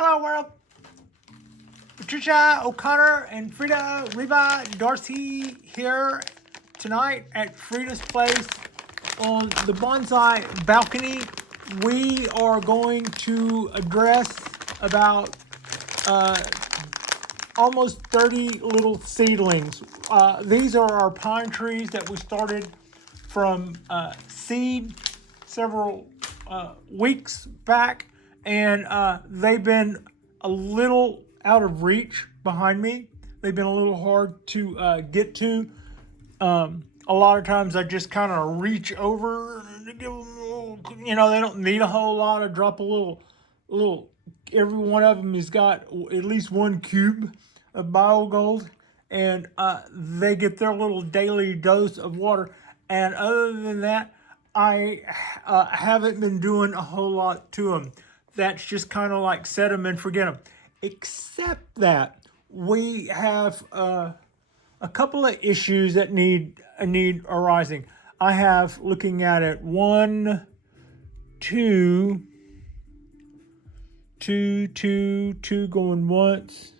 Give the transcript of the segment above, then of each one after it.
Hello world. Patricia O'Connor and Frida Riva Darcy here tonight at Frida's place on the Bonsai Balcony. We are going to address about almost 30 little seedlings. These are our pine trees that we started from seed several weeks back, and they've been a little out of reach behind me. They've been a little hard to get to. A lot of times I just kind of reach over to give them a little, they don't need a whole lot. I drop a little, every one of them has got at least one cube of biogold, and they get their little daily dose of water. And other than that, I haven't been doing a whole lot to them. That's just kind of like set them and forget them. Except that we have a couple of issues that need arising. I have, looking at it, 1, 2 going once,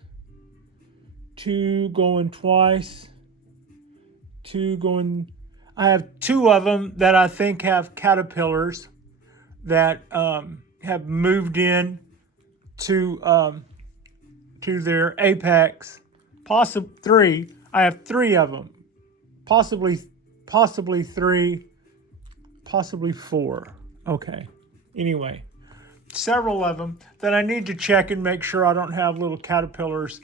2 going twice, 2 going. I have 2 of them that I think have caterpillars that have moved in to their apex. Possibly 3. I have 3 of them. Possibly 3. Possibly 4. Okay. Anyway, several of them that I need to check and make sure I don't have little caterpillars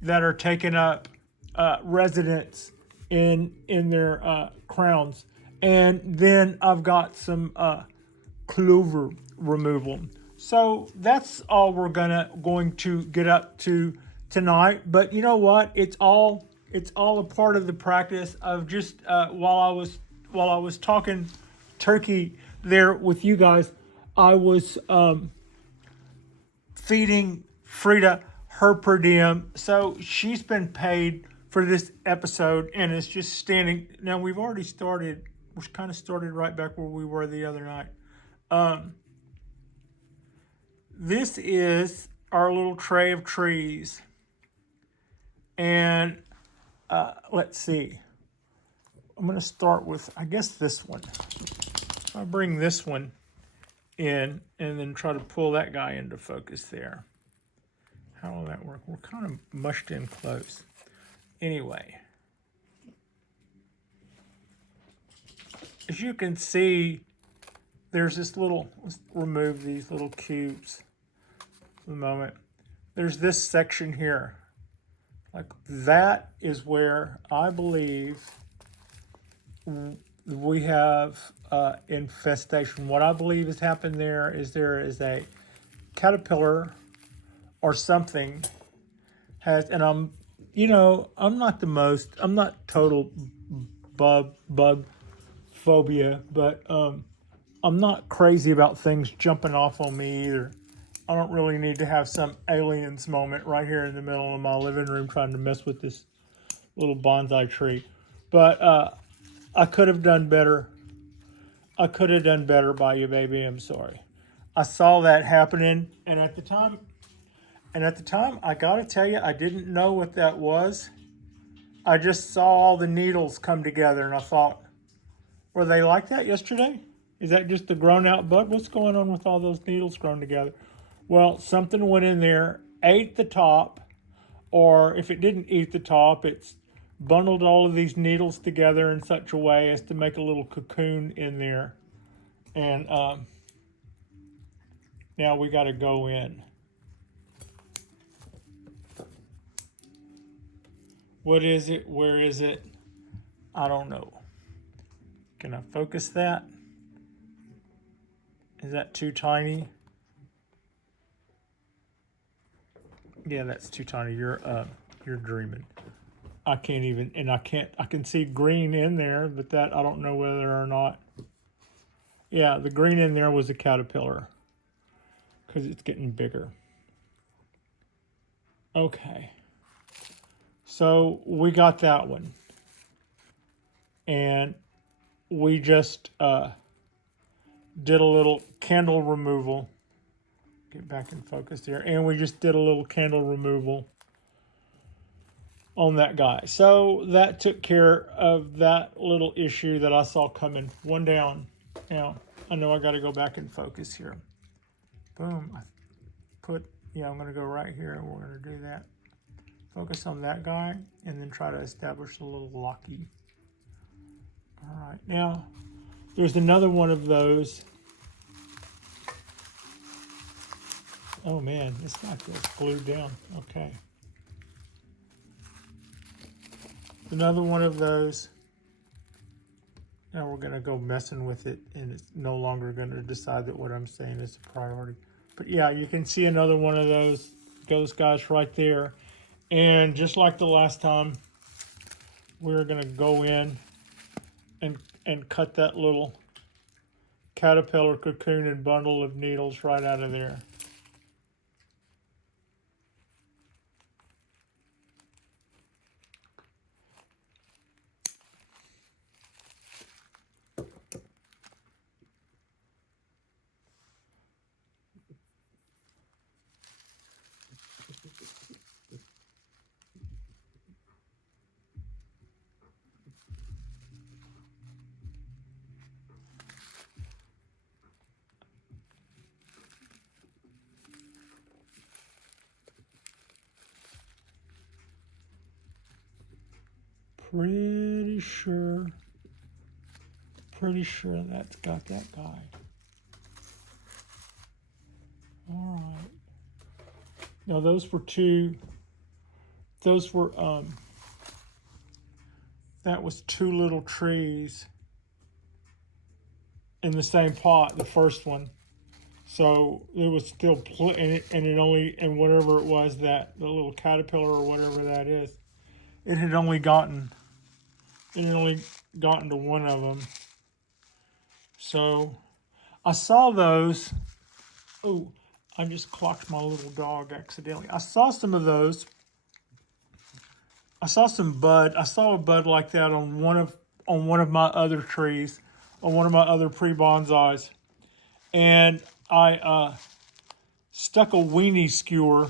that are taking up residence in their crowns. And then I've got some clover removal. So that's all we're going to get up to tonight. But you know what? It's all a part of the practice of just while I was talking turkey there with you guys, I was feeding Frida her per diem. So she's been paid for this episode and it's just standing. Now we've already started. We kind of started right back where we were the other night. This is our little tray of trees. And let's see. I'm going to start with, I guess, this one. I'll bring this one in and then try to pull that guy into focus there. How will that work? We're kind of mushed in close. Anyway, as you can see, there's this little, let's remove these little cubes for the moment. There's this section here. Like that is where I believe we have infestation. What I believe has happened there is a caterpillar or something has, and I'm not total bug phobia, but I'm not crazy about things jumping off on me either. I don't really need to have some aliens moment right here in the middle of my living room trying to mess with this little bonsai tree. But I could have done better. I could have done better by you, baby. I'm sorry. I saw that happening, and at the time, I gotta tell you, I didn't know what that was. I just saw all the needles come together, and I thought, were they like that yesterday? Is that just a grown-out bud? What's going on with all those needles grown together? Well, something went in there, ate the top, or if it didn't eat the top, it's bundled all of these needles together in such a way as to make a little cocoon in there. And now we got to go in. What is it? Where is it? I don't know. Can I focus that? Is that too tiny? Yeah, that's too tiny. You're dreaming. I can't even, and I can see green in there, but that, I don't know whether or not. Yeah, the green in there was a caterpillar because it's getting bigger. Okay. So we got that one. And we just did a little candle removal Get back in focus there. And we just did a little candle removal on that guy. So that took care of that little issue that I saw coming. One down. Now, I know I got to go back in focus here. Boom. I'm going to go right here and we're going to do that. Focus on that guy and then try to establish a little locky. All right. Now, there's another one of those. Oh man, this guy feels glued down. Okay. Another one of those. Now we're going to go messing with it, and it's no longer going to decide that what I'm saying is a priority. But yeah, you can see another one of those guys right there. And just like the last time, we're going to go in and cut that little caterpillar cocoon and bundle of needles right out of there. Pretty sure that's got that guy. All right. Now those were that was two little trees in the same pot, the first one. So it was still, and whatever it was, the little caterpillar or whatever that is, it had only gotten to one of them. So I saw those. Oh, I just clocked my little dog accidentally. I saw some of those. I saw some bud. I saw a bud like that on one of my other trees, on one of my other pre-bonsais. And I stuck a weenie skewer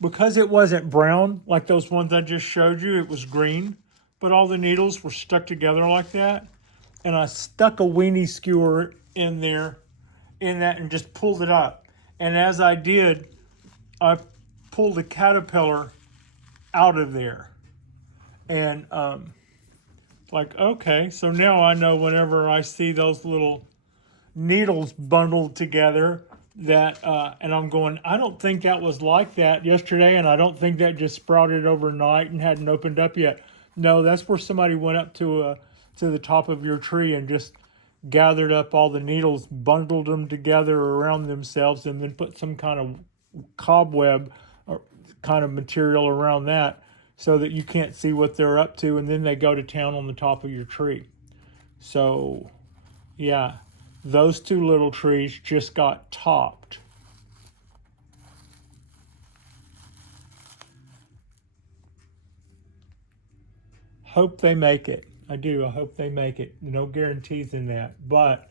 because it wasn't brown like those ones I just showed you. It was green, but all the needles were stuck together like that. And I stuck a weenie skewer in that and just pulled it up. And as I did, I pulled the caterpillar out of there. And okay, so now I know whenever I see those little needles bundled together that, and I'm going, I don't think that was like that yesterday, and I don't think that just sprouted overnight and hadn't opened up yet. No, that's where somebody went up to the top of your tree and just gathered up all the needles, bundled them together around themselves, and then put some kind of cobweb or kind of material around that so that you can't see what they're up to, and then they go to town on the top of your tree. So, yeah, those two little trees just got topped. Hope they make it. I do. I hope they make it. No guarantees in that. But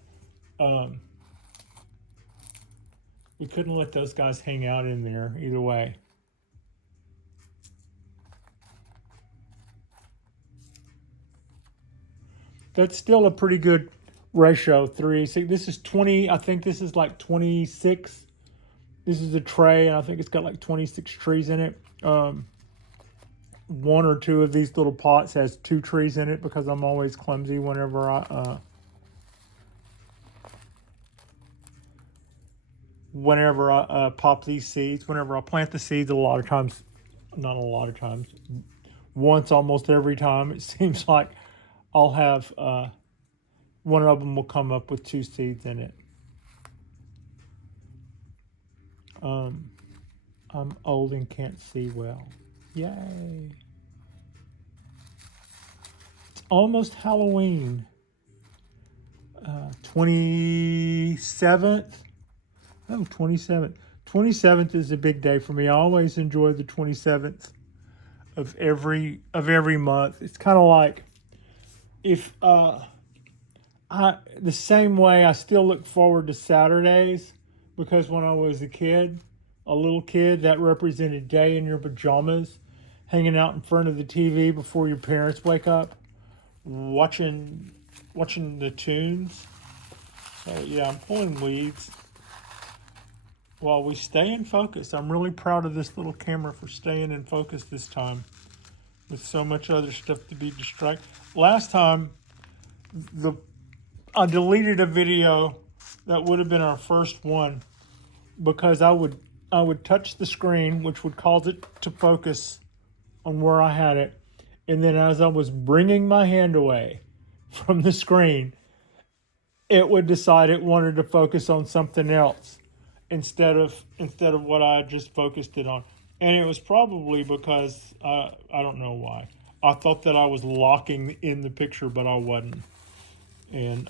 we couldn't let those guys hang out in there either way. That's still a pretty good ratio, 3. See, this is 20. I think this is like 26. This is a tray, and I think it's got like 26 trees in it. One or two of these little pots has 2 trees in it because I'm always clumsy whenever I pop these seeds. Whenever I plant the seeds, once almost every time, it seems like I'll have one of them will come up with 2 seeds in it. I'm old and can't see well. Yay. It's almost Halloween. 27th. Oh, 27th. 27th is a big day for me. I always enjoy the 27th of every month. It's kind of like if the same way I still look forward to Saturdays, because when I was a little kid, that represented day in your pajamas, hanging out in front of the TV before your parents wake up, watching the tunes. So yeah, I'm pulling weeds while we stay in focus. I'm really proud of this little camera for staying in focus this time, with so much other stuff to be distracted. Last time, I deleted a video that would have been our first one, because I would touch the screen, which would cause it to focus on where I had it, and then as I was bringing my hand away from the screen, it would decide it wanted to focus on something else instead of what I had just focused it on. And it was probably because I don't know why. I thought that I was locking in the picture, but I wasn't. And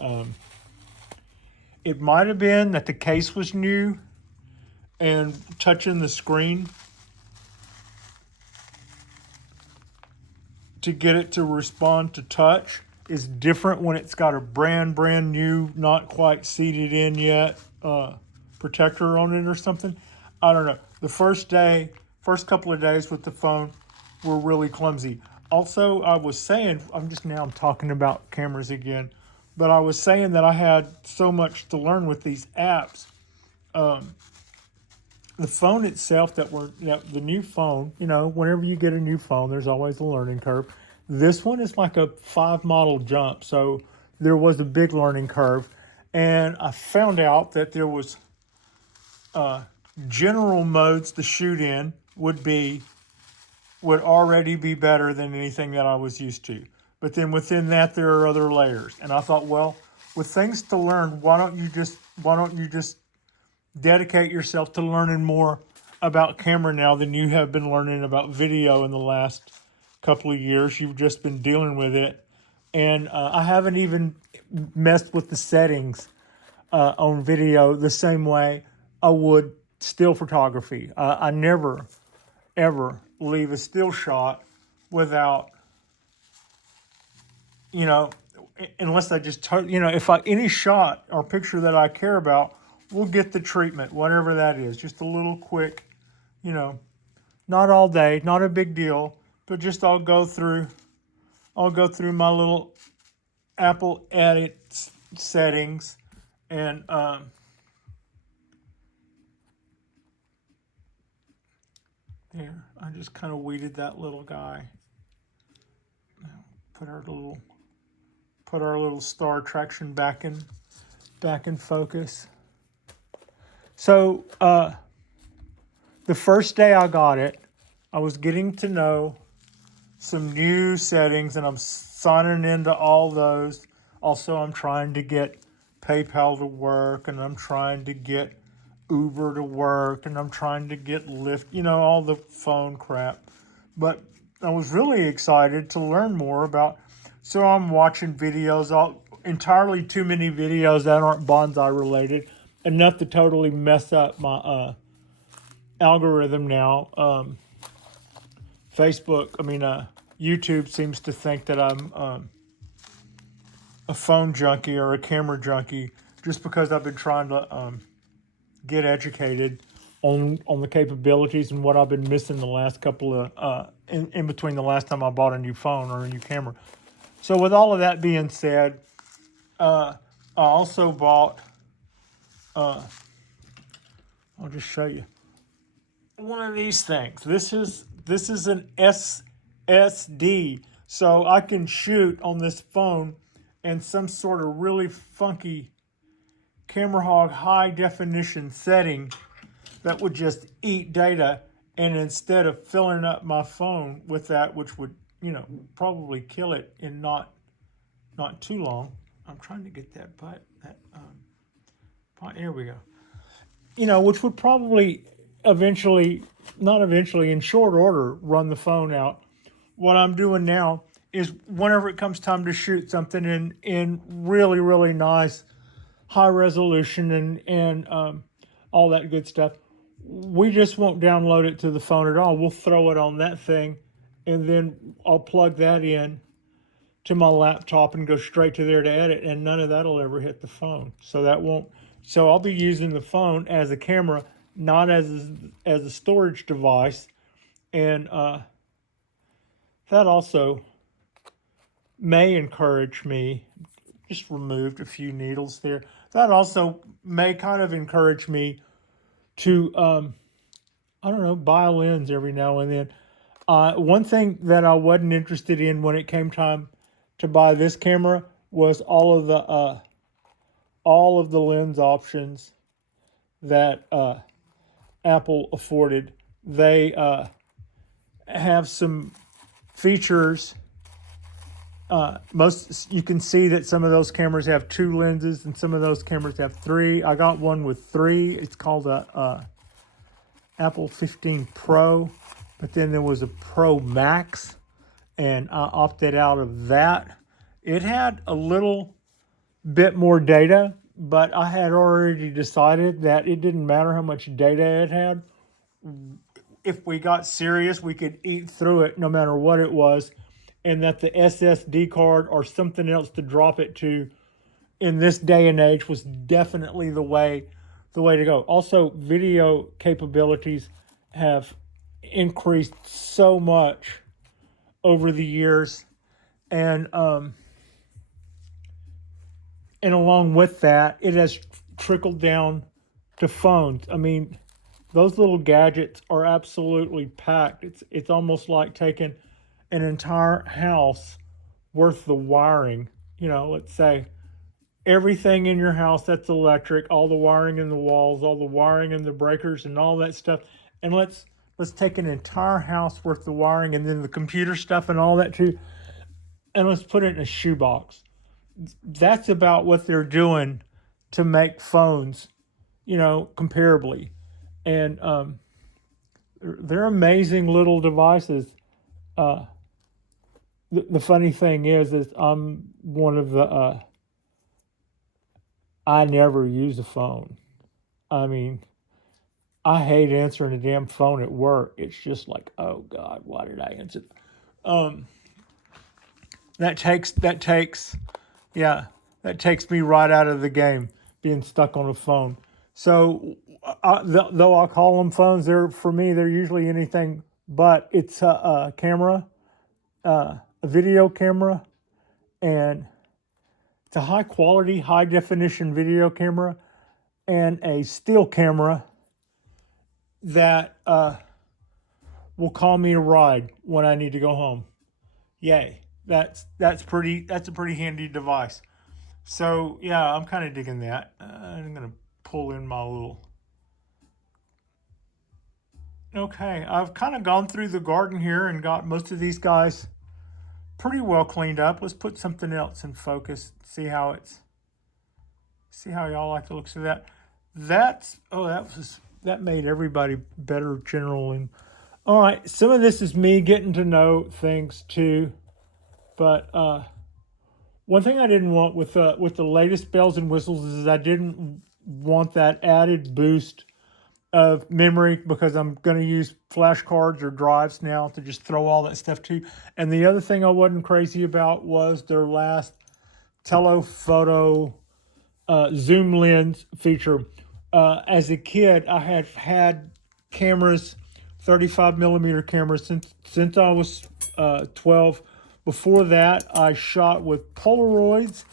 it might have been that the case was new, and touching the screen to get it to respond to touch is different when it's got a brand new, not quite seated in yet, protector on it or something. I don't know. The first couple of days with the phone were really clumsy. Also, I was saying, I'm talking about cameras again, but I was saying that I had so much to learn with these apps. The phone itself, the new phone, whenever you get a new phone, there's always a learning curve. This one is like a 5 model jump, so there was a big learning curve. And I found out that there was general modes to shoot in would already be better than anything that I was used to. But then within that, there are other layers. And I thought, well, with things to learn, why don't you just dedicate yourself to learning more about camera now than you have been learning about video in the last couple of years. You've just been dealing with it. And I haven't even messed with the settings on video the same way I would still photography. I never, ever leave a still shot without, unless I just, any shot or picture that I care about will get the treatment, whatever that is. Just a little quick, not all day, not a big deal, but just I'll go through my little Apple edit settings and there, I just kind of weeded that little guy. Put our little star attraction back in focus. So the first day I got it, I was getting to know some new settings, and I'm signing into all those. Also, I'm trying to get PayPal to work, and I'm trying to get Uber to work, and I'm trying to get Lyft, all the phone crap. But I was really excited to learn more about, so I'm watching videos, entirely too many videos that aren't bonsai related, enough to totally mess up my algorithm now. YouTube seems to think that I'm a phone junkie or a camera junkie just because I've been trying to get educated on the capabilities and what I've been missing the last couple of in between the last time I bought a new phone or a new camera. So with all of that being said, I also bought. I'll just show you one of these things. This is an SSD, so I can shoot on this phone in some sort of really funky camera hog high definition setting that would just eat data, and instead of filling up my phone with that, which would probably kill it in not too long. I'm trying to get that point. Here we go. Which would probably in short order, run the phone out. What I'm doing now is whenever it comes time to shoot something in really, really nice high resolution and all that good stuff, we just won't download it to the phone at all. We'll throw it on that thing, and then I'll plug that in to my laptop and go straight to there to edit, and none of that'll ever hit the phone. So that won't. So I'll be using the phone as a camera, not as a storage device. And that also may encourage me, just removed a few needles there. That also may kind of encourage me to, I don't know, buy a lens every now and then. One thing that I wasn't interested in when it came time to buy this camera was all of the lens options that Apple afforded. They have some features. You can see that some of those cameras have 2 lenses and some of those cameras have 3. I got one with 3. It's called a Apple 15 Pro, but then there was a Pro Max, and I opted out of that. It had a little bit more data, but I had already decided that it didn't matter how much data it had. If we got serious, we could eat through it no matter what it was, and that the SSD card or something else to drop it to in this day and age was definitely the way to go. Also, video capabilities have increased so much over the years, and along with that, it has trickled down to phones. I mean, those little gadgets are absolutely packed. It's almost like taking an entire house worth the wiring. You know, let's say everything in your house that's electric, all the wiring in the walls, all the wiring in the breakers and all that stuff. And let's take an entire house worth of wiring and then the computer stuff and all that too, and let's put it in a shoebox. That's about what they're doing to make phones, you know, comparably. And they're amazing little devices. The funny thing is I'm one of the, I never use a phone. I mean, I hate answering a damn phone at work. It's just like, oh God, why did I answer? That takes me right out of the game, being stuck on a phone. So, though I call them phones, they're usually anything but. It's a camera, a video camera, and it's a high quality, high definition video camera, and a still camera that will call me a ride when I need to go home. Yay! That's a pretty handy device. So yeah, I'm kind of digging that. I'm gonna pull in my little. Okay, I've kind of gone through the garden here and got most of these guys pretty well cleaned up. Let's put something else in focus. See how y'all like the looks of that. That made everybody better generally. All right, some of this is me getting to know things too, but one thing I didn't want with the latest bells and whistles is I didn't want that added boost of memory because I'm going to use flashcards or drives now to just throw all that stuff to. And the other thing I wasn't crazy about was their last telephoto zoom lens feature. As a kid, I had cameras, 35 millimeter cameras since I was 12. Before that, I shot with Polaroids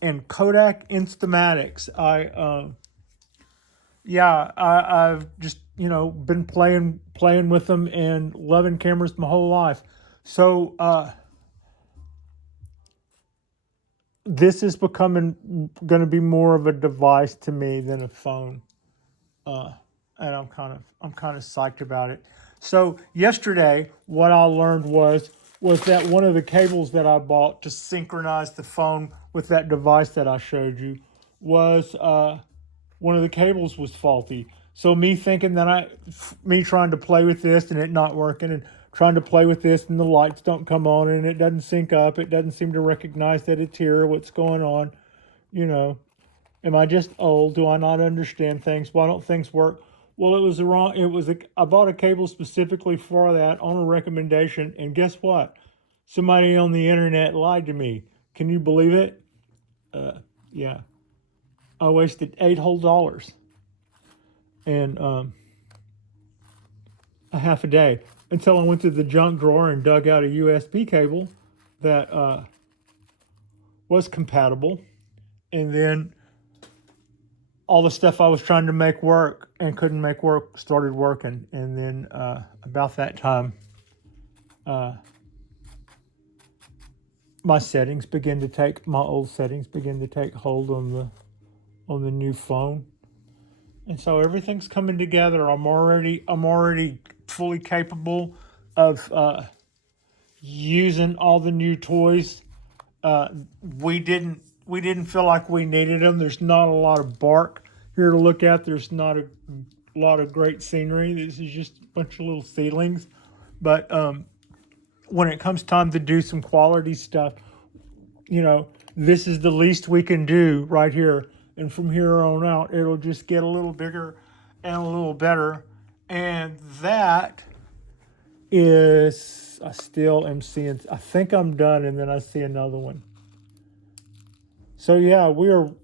and Kodak Instamatics. I've just, been playing with them and loving cameras my whole life. So this is going to be more of a device to me than a phone, and I'm kind of psyched about it. So yesterday, what I learned was that one of the cables that I bought to synchronize the phone with that device that I showed you was one of the cables was faulty. So me thinking that me trying to play with this and it not working, and trying to play with this and the lights don't come on and it doesn't sync up, it doesn't seem to recognize that it's here, what's going on, am I just old? Do I not understand things? Why don't things work? Well, I bought a cable specifically for that on a recommendation, and guess what? Somebody on the internet lied to me. Can you believe it? Yeah. I wasted $8 whole and a half a day until I went to the junk drawer and dug out a USB cable that was compatible, and then all the stuff I was trying to make work and couldn't make work started working. And then about that time, my old settings began to take hold on the new phone. And so everything's coming together. I'm already fully capable of using all the new toys. We didn't feel like we needed them. There's not a lot of bark here to look at. There's not a lot of great scenery. This is just a bunch of little seedlings. But when it comes time to do some quality stuff, this is the least we can do right here. And from here on out, it'll just get a little bigger and a little better. And that is, I still am seeing, I think I'm done, and then I see another one. So yeah, we're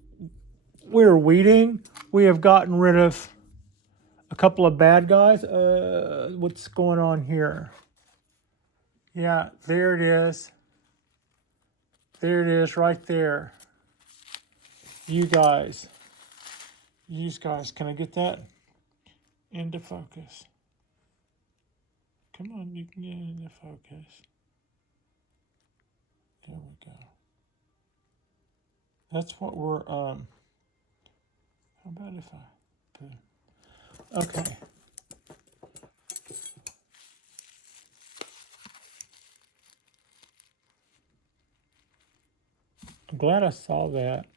weeding. We have gotten rid of a couple of bad guys. What's going on here? Yeah, there it is. There it is right there. You guys, can I get that into focus? Come on, you can get it into focus. There we go. That's what we're, how about if I put, okay. I'm glad I saw that.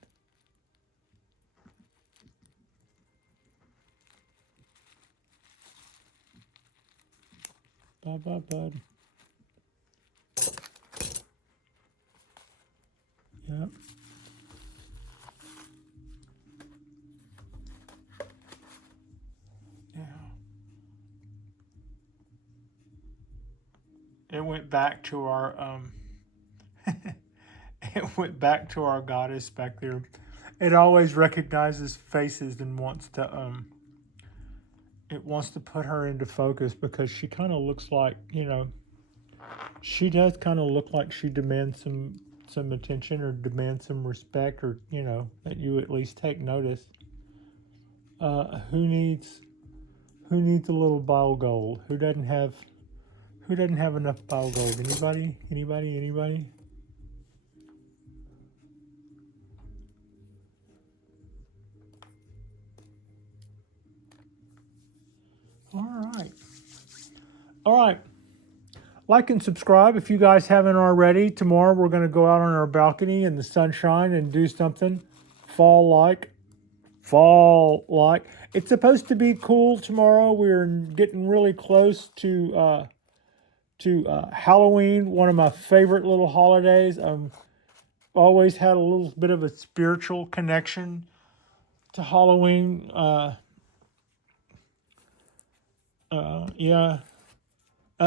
Bye, bud. Yep. Now, it went back to our it went back to our goddess back there. It always recognizes faces and wants to put her into focus because she kind of looks like, she does kind of look like she demands some attention or demands some respect, or that you at least take notice. Who needs a little bile gold? Who doesn't have enough bile gold? Anybody? All right. Like and subscribe if you guys haven't already. Tomorrow we're going to go out on our balcony in the sunshine and do something fall-like. It's supposed to be cool tomorrow. We're getting really close to Halloween, one of my favorite little holidays. Always had a little bit of a spiritual connection to Halloween.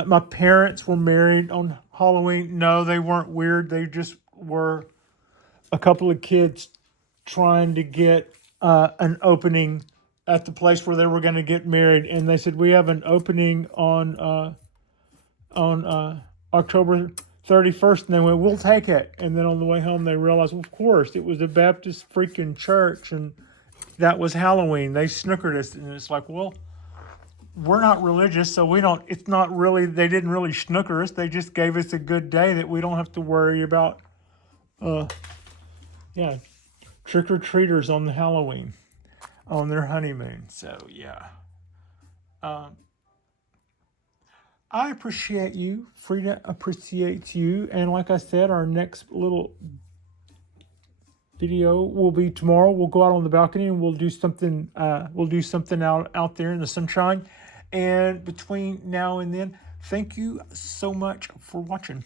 My parents were married on Halloween. No, they weren't weird. They just were a couple of kids trying to get an opening at the place where they were going to get married. And they said, we have an opening on October 31st. And they went, we'll take it. And then on the way home, they realized, well, of course, it was a Baptist freaking church. And that was Halloween. They snookered us. And it's like, well, we're not religious, so we don't, it's not really, they didn't really snooker us. They just gave us a good day that we don't have to worry about, trick-or-treaters on the Halloween, on their honeymoon. So, yeah. I appreciate you. Frida appreciates you. And like I said, our next little video will be tomorrow. We'll go out on the balcony and we'll do something out there in the sunshine. And between now and then, thank you so much for watching.